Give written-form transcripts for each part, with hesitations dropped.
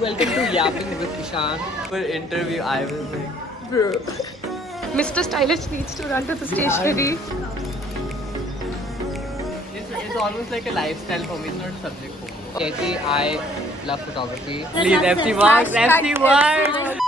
Welcome to Yapping with Ishan. For interview, I was like, Bro. Mr. Stylish needs to run to the stationery. it's almost like a lifestyle for me. It's not a subject for me. Katie, I love photography. Please, FC works, FC works.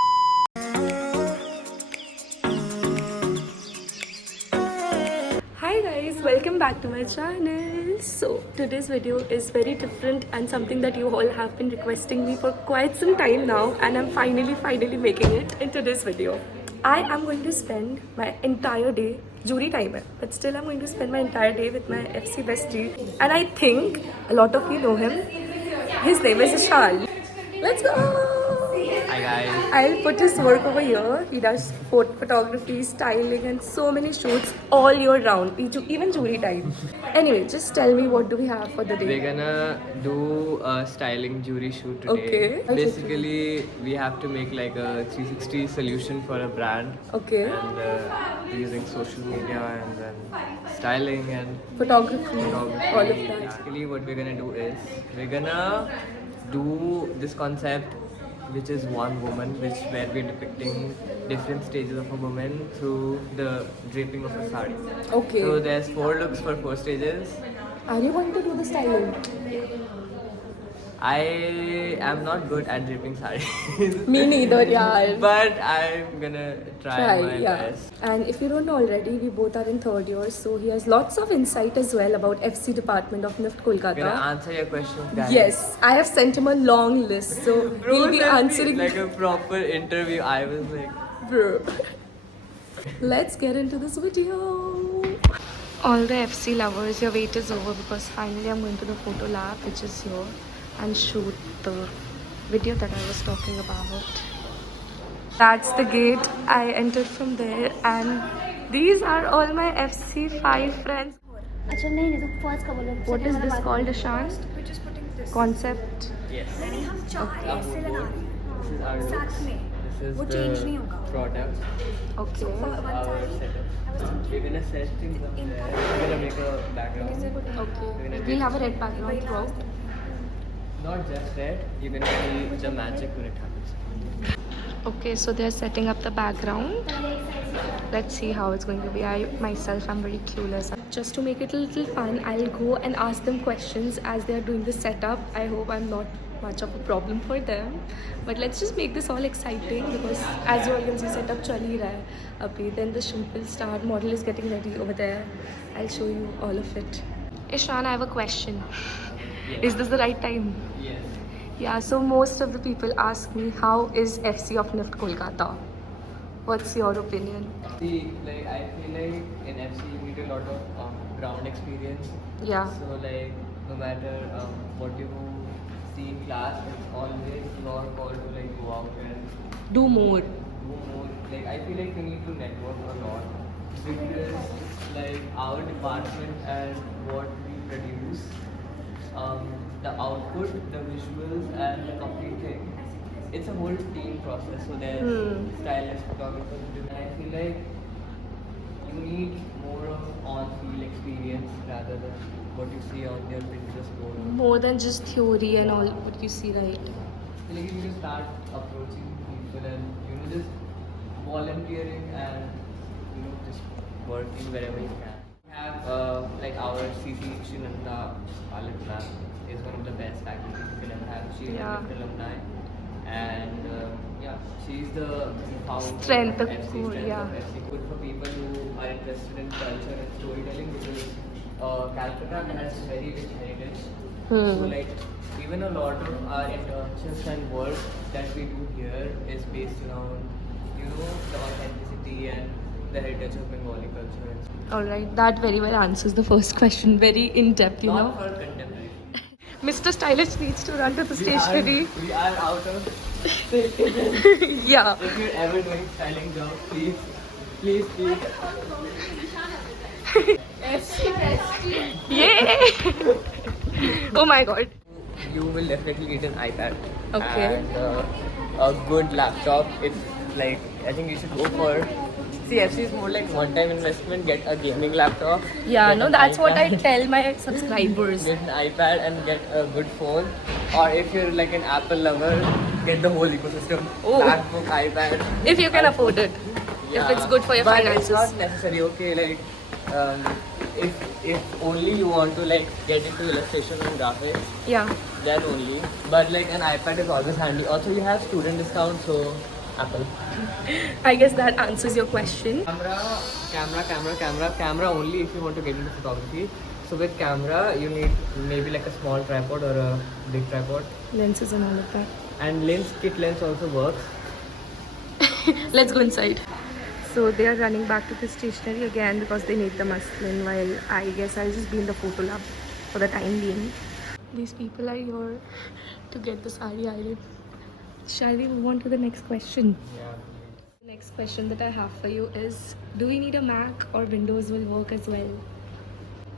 Hi guys, welcome back to my channel. So today's video is very different and something that you all have been requesting me for quite some time now, and I'm finally making it in today's video. I am going to spend my entire day, jury time hai, but still I'm going to spend my entire day with my FC bestie, and I think a lot of you know him. His name is Ishan. Let's go! Hi guys. I'll put his work over here. He does photography, styling, and so many shoots all year round, even jury time. Anyway, just tell me, what do we have for the day? We're gonna do a styling jury shoot today. Okay. Basically, we have to make like a 360 solution for a brand. Okay. And using social media and then styling and Photography, photography. all of that. Basically, what we're gonna do is we're gonna do this concept, which is one woman, where we're depicting different stages of a woman through the draping of a sari. Okay. So there's 4 looks for 4 stages. Are you going to do the styling? I am not good at draping sarees. Me neither, yeah. But I'm gonna try my best. And if you don't know already, we both are in third year, so he has lots of insight as well about FC department of NIFT Gonna Kolkata. answer your questions, guys. Yes, I have sent him a long list, so Bro, he'll be sent me answering. like a proper interview. I was like, Bro. Let's get into this video. All the FC lovers, your wait is over because finally I'm going to the photo lab, which is here, and shoot the video that I was talking about. That's the gate. I entered from there, and these are all my FC5 friends. अच्छा नहीं नहीं तो first का बोलो What is this called, Ishan? we're just putting this yes. नहीं Concept. हम चार ऐसे लगा रहे This is our हैं look. साथ में This is वो the change नहीं होगा product. Okay. Our setup. We're gonna set things up there. We're gonna make a background. Okay. We'll have a red background throughout. Not just red. You're gonna see the magic when it happens. Okay, so they're setting up the background. Let's see how it's going to be. I myself am very clueless. Just to make it a little fun, I'll go and ask them questions as they're doing the setup. I hope I'm not much of a problem for them. But let's just make this all exciting because as you all can see, setup chal hi raha hai abhi. Then the shoot will start. Model is getting ready over there. I'll show you all of it. Ishan, I have a question. Is this the right time? Yes. Yeah, so most of the people ask me, how is FC of NIFT Kolkata? What's your opinion? See, like I feel like in FC you need a lot of ground experience. Yeah. So like no matter what you see in class, it's always your call to like go out and Do more. do more. Like I feel like you need to network a lot because like our department and what we produce, the output, the visuals, and the complete thing. It's a whole team process. So there's stylists, photographers, and I feel like you need more of on-field experience rather than what you see on your Pinterest board. More than just theory and all what you see, right? Like you just start approaching people and just volunteering and just working wherever you can. We have like our CC Shinanda Palit ma'am is one of the best faculty you can ever have. She's Yeah. an alumni and she's the founder Strength of of FC, cool, strength yeah. of FC. Good for people who are interested in culture and storytelling because Calcutta has very rich heritage. So like even a lot of our internships and work that we do here is based around the authenticity and the heritage of Bengali culture. Alright, that very well answers the first question. Very in depth, you Not know. for contemporary. Mr. Stylish needs to run to the stationery. We are out of silk. Yeah. If you're ever doing styling job, please. Yay! Oh my god. You will definitely need an iPad. Okay. And a good laptop. If like, I think you should go for See, FC is more like one-time investment. Get a gaming laptop. Yeah, get no, an that's what I iPad, tell my subscribers. Get an iPad and get a good phone. Or if you're like an Apple lover, get the whole ecosystem. Oh. MacBook, iPad. If you can afford it. If it's good for your but finances. it's not necessary. Okay, like if only you want to like get into illustration and graphics, Yeah. then only. But like an iPad is always handy. Also, you have student discount, so Apple. I guess that answers your question. Camera only if you want to get into photography. So with camera, you need maybe like a small tripod or a big tripod. Lenses and all of that. And kit lens also works. Let's go inside. So they are running back to the stationery again because they need the muslin, while I guess I'll just be in the photo lab for the time being. These people are here to get the sari iron. Shall we move on to the next question? Yeah. The next question that I have for you is, do we need a Mac or Windows will work as well?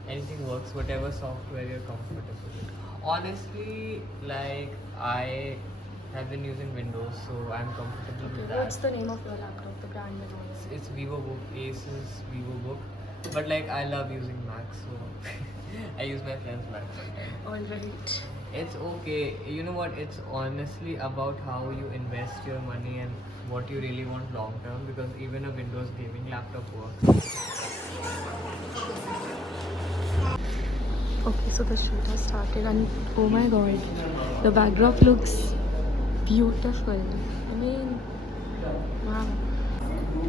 Anything works, whatever software you're comfortable with. Honestly, like I have been using Windows, so I'm comfortable with that. What's the name of your laptop, the brand and all? It's VivoBook, Asus VivoBook. But like I love using Mac, so I use my friend's Mac sometimes. Alright. It's okay. You know what? It's honestly about how you invest your money and what you really want long term, because even a Windows gaming laptop works. Okay, so the shoot has started and oh my god, the backdrop looks beautiful. I mean, wow.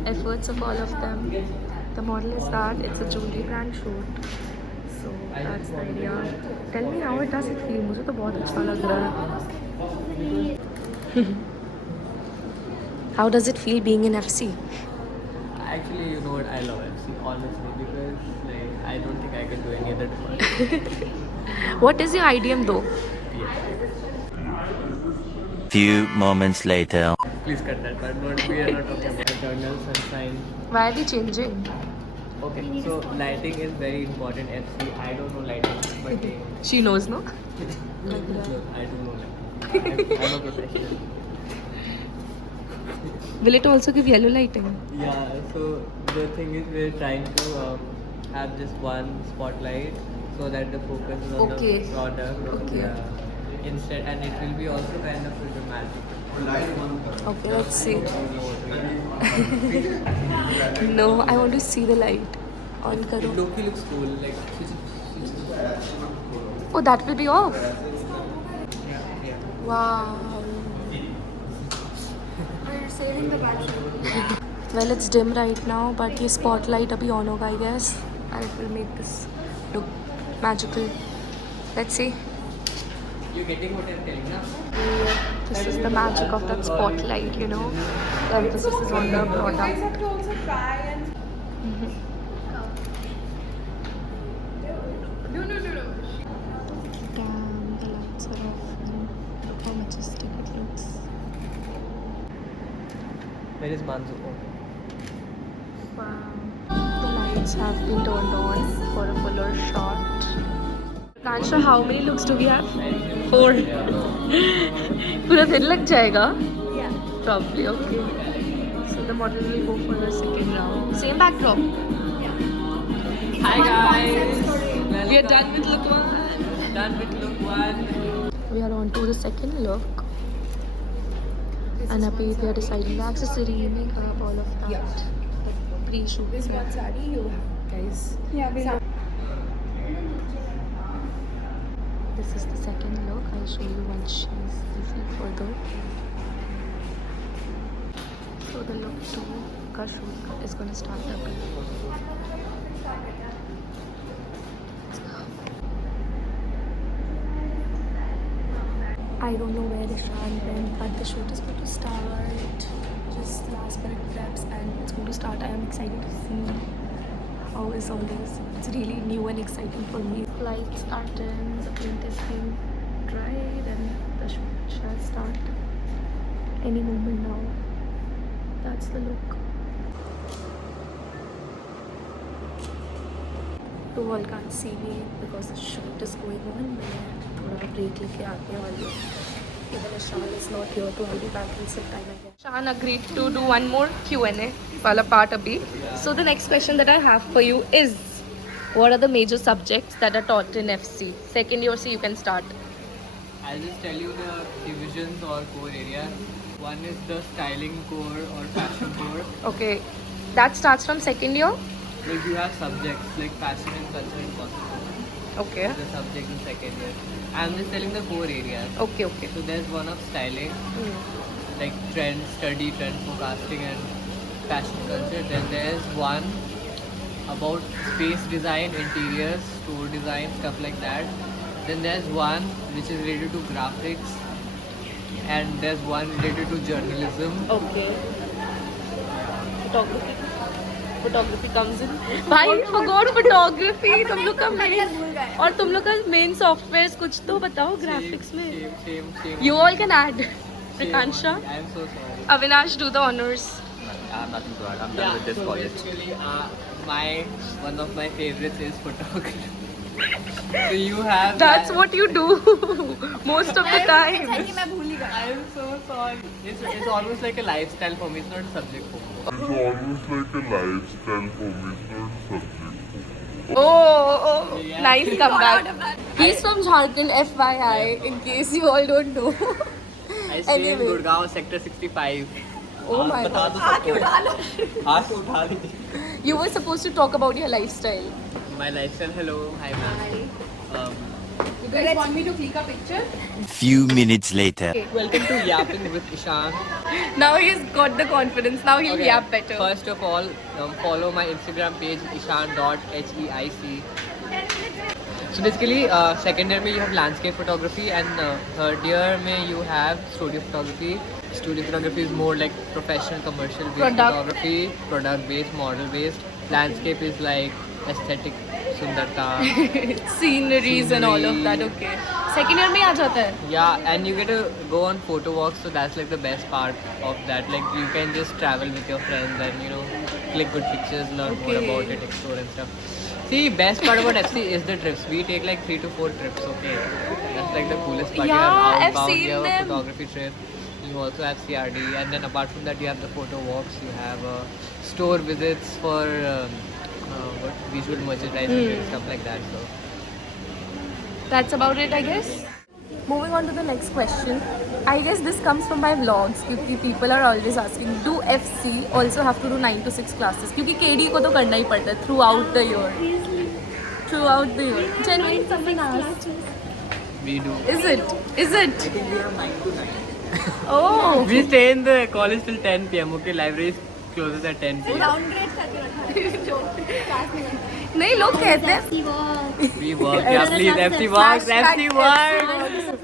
Efforts of all of them. The model is that it's a jewelry brand shoot. So that's the idea. Tell me how it does it feel. मुझे तो बहुत अच्छा लग रहा है. How does it feel being in FC? Actually, you know what? I love FC honestly, because like I don't think I can do any other department. What is your IDM though? Few moments later. Please cut that part. We are not talking about eternal sunshine. Why are they changing? Okay, so lighting is very important. FC, I don't know lighting, but She knows, no? no, I don't know lighting. I'm a professional. Will it also give yellow lighting? Yeah, so the thing is, we're trying to have just one spotlight so that the focus is on Okay. the product. Okay. Yeah. Instead, and it will be also kind of dramatic. Okay, let's see. I don't know what to do. No, I want to see the light. On karo. Loki looks cool. Like, Oh, that will be off. yeah. Wow. We're saving the battery. Well, it's dim right now, but the spotlight abhi on hoga, I guess. And it will make this look magical. Let's see. You're getting what I'm telling now? This is the magic of that spotlight, you know. The emphasis is on the product. have to also try and. Damn, the lights are off. Look how majestic it looks. Where is Manzu? Wow. The lights have been turned on for a fuller shot. Kansha, how many looks do we have? 4. पूरा दिन लग जाएगा? Yeah. Probably, okay. So the model will go for the second round. Same backdrop. Hi guys! We are done with look 1. Done with look 1. We are on to the second look. And abhi we are deciding the accessory, makeup, all of that. Yeah. Pre-shoot. This one sari you have, guys. Yeah, we have. This is the second look. I'll show you once she's busy further. So the look 2 ka shoot is going to start up. I don't know where Ishan went, but the shoot is going to start. Just last minute preps and it's going to start. I am excited to see how is all this. It's really new and exciting for me. Lights are dim, the paint is being dried and the shoot shall start any moment now. That's the look. You all can't see me because the shoot is going on. मैं थोड़ा break लेके आते हैं और Even Ishan is not here, so I'll be back in some time again. Ishan agreed to do one more Q&A wala part abhi. So the next question that I have for you is, what are the major subjects that are taught in FC? Second year, so you can start. I'll just tell you the divisions or core areas. One is the styling core or fashion core. Okay, that starts from second year. Like you have subjects like fashion and culture and costume. Okay. The subject in second year. I'm just telling the core areas. Okay, okay. So there's one of styling, like trend study, trend forecasting and fashion culture. Then there's one about space design, interiors, store design, stuff like that. Then there's one which is related to graphics, and there's one related to journalism. Okay. Photography. Photography comes in. भाई forgot photography. तुम लोग का main और तुम लोग का main softwares कुछ तो बताओ graphics में. Same. You all can add. Prakansha. I'm so sorry. Avinash, do the honors. I have nothing to add. I'm done with this so college. Actually, one of my favorites is photography. So you have. That's that. what you do most of the time. I am so sorry. It's almost like a lifestyle for me. It's not a subject for me. It's almost like a lifestyle for me, it's not a subject. Oh, Yeah. nice comeback. He's from Jharkhand, FYI, in case you all don't know. I stay in Anyway. Gurgaon, sector 65. Oh my god. हाथ से उठा लीजिए. You were supposed to talk about your lifestyle. My lifestyle. Hello, hi ma'am. You guys want me to click a picture? Few minutes later. Welcome to Yapping with Ishan. Now he's got the confidence. Now he'll Okay, yap better. First of all, follow my Instagram page ishan.heic. So basically, second year mein you have landscape photography, and third year mein you have studio photography. Studio photography is more like professional, commercial based Product. photography, product based, model based. Landscape is like aesthetic, sundarta. Sceneries and all of that. Okay. Second year में आ जाता है. Yeah, and you get to go on photo walks, so that's like the best part of that. Like you can just travel with your friends and click good pictures, learn more Okay. about it, explore and stuff. See, best part about FC is the trips. We take like 3 to 4 trips. Okay, that's like the coolest part. Yeah, you have I've outbound, seen you have them. a photography trip. You also have CRD, and then apart from that, you have the photo walks. You have store visits for what visual merchandising and stuff like that. So. That's about it, I guess. Moving on to the next question. I guess this comes from my vlogs क्योंकि people are always asking, do FC also have to do 9 to 6 classes? क्योंकि KD को तो करना ही पड़ता है throughout the year. Throughout the year. Genuinely someone asked. We do. Is it? Is it? Oh. We stay in the college till 10 p.m. Okay, library closes at 10 p.m. Downgrade करके रखा है जो class में रहता है. नहीं लोग कहते हैं We work. Yeah, please. FC works. FC works.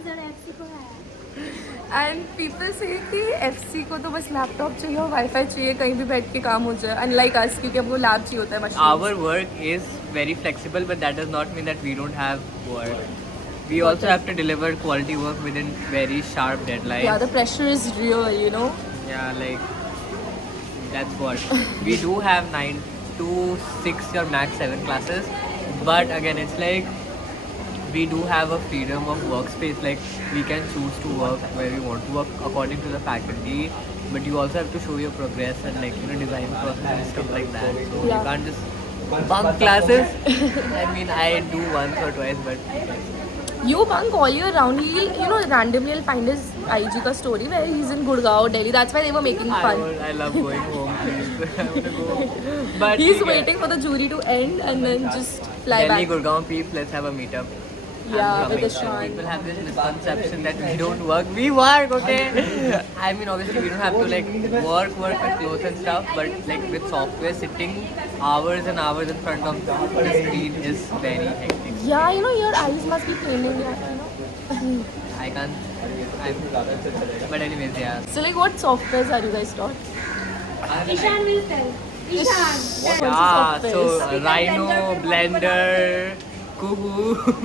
And people से कि FC को तो बस लैपटॉप चाहिए और वाईफाई चाहिए कहीं भी बैठ के काम हो जाए अनलाइक अस क्योंकि हमको लैब चाहिए होता है machine Our work is very flexible, but that does not mean that we don't have work. We also have to deliver quality work within very sharp deadlines. yeah the pressure is real you know Yeah, like that's what we do have 9 to 6 or max 7 classes, but again it's like we do have a freedom of workspace. Like we can choose to work where we want to work according to the faculty, but you also have to show your progress and like design process and stuff like that. So Yeah. you can't just bunk classes. I mean, I do once or twice, but you bunk all year round he'll randomly I'll find his IG ka story where he's in Gurgaon Delhi that's why they were making fun I love going home. Please. I want to go home. But he's ठीक है. waiting for the jury to end and then just fly Delhi, back Gurgaon peeps, let's have a meetup. yeah I'm with coming. Ishan People have this misconception that we don't work. We work, okay? I mean, obviously, we don't have to like work with clothes and stuff, but like with software, sitting hours and hours in front of the screen is very hectic. yeah your eyes must be paining I can't. But anyways, yeah. so like what softwares are you guys taught Ishan will tell. Ishan. Yeah, so Rhino, Blender, Kuhu.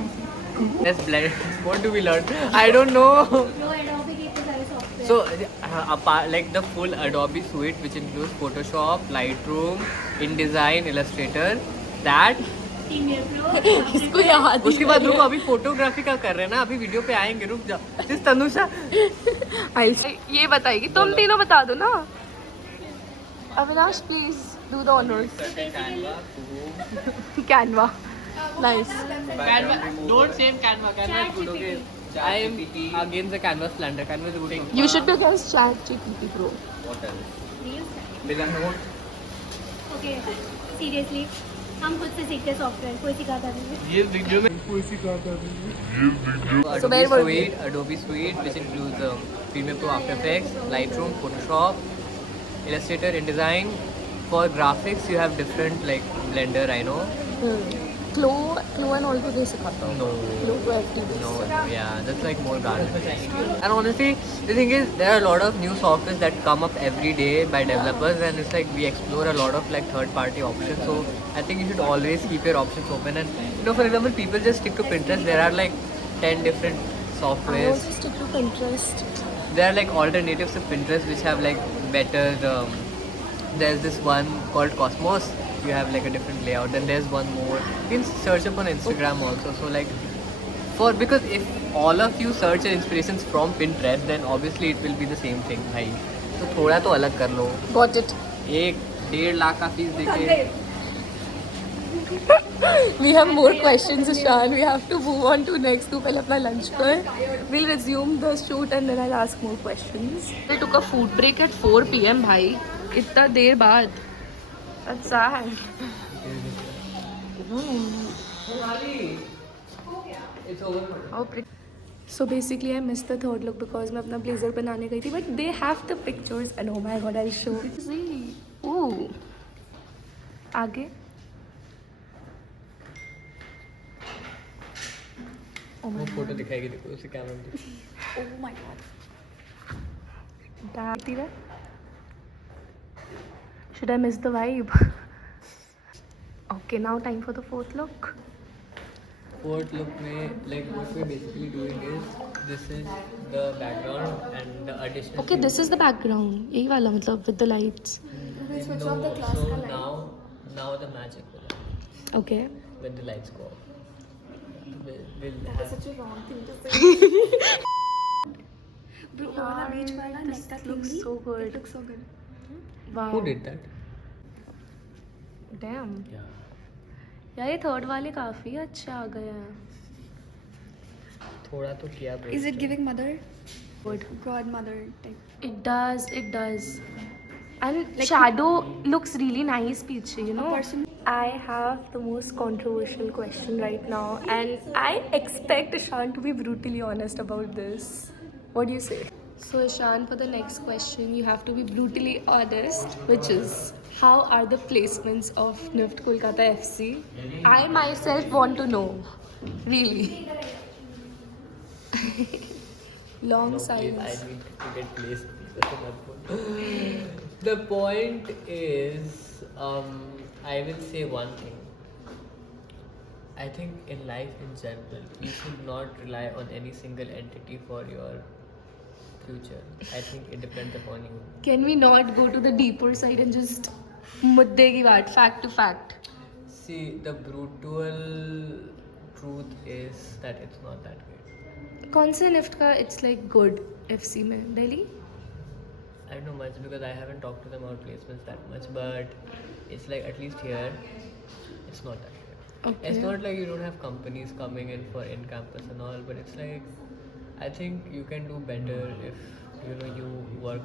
Let's blend. What do we learn? I don't know. No, Adobe gave the guys software. So, apart like the full Adobe suite, which includes Photoshop, Lightroom, InDesign, Illustrator, that Premiere Pro. इसको याद उसके बाद रुको, अभी photography का कर रहे हैं ना, अभी वीडियो पे आएंगे, रुक जा। जिस तनुषा ये बताएगी, तुम तीनों बता दो ना। Avinash please do the honours. Canva nice. Don't same Canva, Canva is good, okay. I am against the Canva Splendor. Canva is good. You should be against ChatGPT Pro. What else? Reels? Bigger note. Okay, seriously, हम खुद से सीखते software, कोई सिखाता नहीं है। ये video में where were we? Adobe Suite, which includes Premiere Pro, After Effects, Lightroom, Photoshop, Illustrator, InDesign. For graphics, you have different like Blender, I know. Clo and all को दे सिखाता हूँ। No. Clo को FT No, yeah, that's like more garbage. And honestly, the thing is, there are a lot of new softwares that come up every day by developers, and it's like we explore a lot of like third-party options. So I think you should always keep your options open. And you know, for example, people just stick to Pinterest. There are like 10 different I softwares. also stick to Pinterest. There are like alternatives to Pinterest which have like better. There's this one called Cosmos. You have like a different layout. Then there's one more. You can search up on Instagram also. So like, because if all of you search your inspirations from Pinterest, then obviously it will be the same thing, भाई. तो थोड़ा तो अलग कर लो. Got it. 1.5 lakh का fees देके. We have more questions, Ishan. We have to move on to next. तू पहले अपना lunch कर. We'll resume the shoot and then I'll ask more questions. I took a food break at 4 p.m. भाई. इतना देर बाद. That's sad. It's over. Oh, so basically, I missed the third look because मैं अपना blazer बनाने गई थी. But they have the pictures and oh my god, I'll show. See, ooh. आगे. Oh my वो फोटो दिखाएगी, देखो उसे कैमरा में. Oh my god. god. Should I miss the vibe? Okay, now time for the fourth look. Fourth look में like what we're basically doing is this is the background and the additional. Okay, this is the background. यही वाला मतलब with the lights. So now the magic will happen Okay. when the lights go off. Such a wrong thing to say. Bro, This looks so good. It looks so good. Wow. Who did that? Damn. Yeah. यार ये third वाले काफी अच्छा आ गया है. थोड़ा तो किया. Is it giving mother? Good. Godmother type. It does. And shadow looks really nice पीछे, you know. I have the most controversial question right now and I expect Ishan to be brutally honest about this. What do you say? So Ishan, for the next question, you have to be brutally honest, which is, how are the placements of NIFT Kolkata FC? I myself want to know. Really. Long silence. I need to get placed. The point is, I will say one thing. I think in life in general, you should not rely on any single entity for your future. I think it depends upon you. Can we not go to the deeper side and just mudde ki baat, fact to fact? See, the brutal truth is that it's not that great. कौन से NIFT का it's like good FC में Delhi? I don't know much because I haven't talked to them about placements that much, but it's like at least here, it's not that great. Okay. It's not like you don't have companies coming in for in-campus and all, but it's like I think you can do better if you work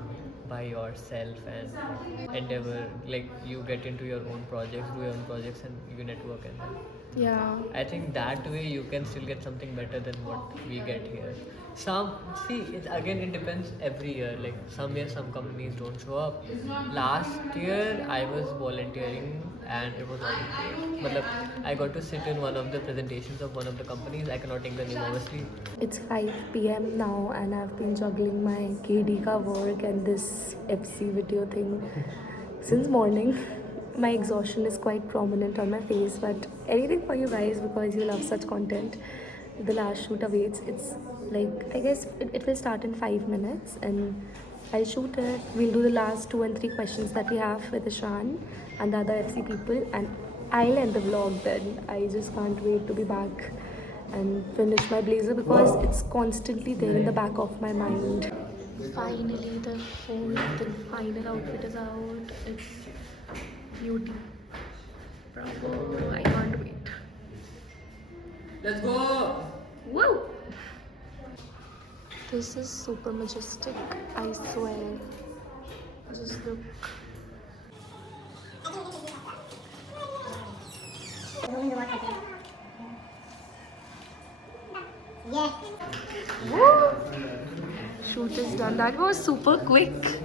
by yourself and endeavor, like you get into your own projects, do your own projects, and you network and then. Yeah. I think that way you can still get something better than what we get here. It depends every year. Like some years, some companies don't show up. Last year, I was volunteering and it was all great. But I got to sit in one of the presentations of one of the companies. I cannot take the name obviously. It's 5 p.m. now and I've been juggling my KD ka work and this FC video thing since morning. My exhaustion is quite prominent on my face, but anything for you guys because you love such content. The last shoot awaits. It's like, I guess it will start in 5 minutes and I'll shoot it. We'll do the last 2 and 3 questions that we have with Ishan and the other FC people, and I'll end the vlog then. I just can't wait to be back and finish my blazer because it's constantly there in the back of my mind. Finally, the final outfit is out. It's beauty. Bravo! I can't wait. Let's go! Woo! This is super majestic, I swear. Just look. Yeah. Woo! Shoot is done. That was super quick.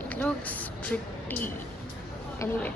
It looks pretty. Anyway.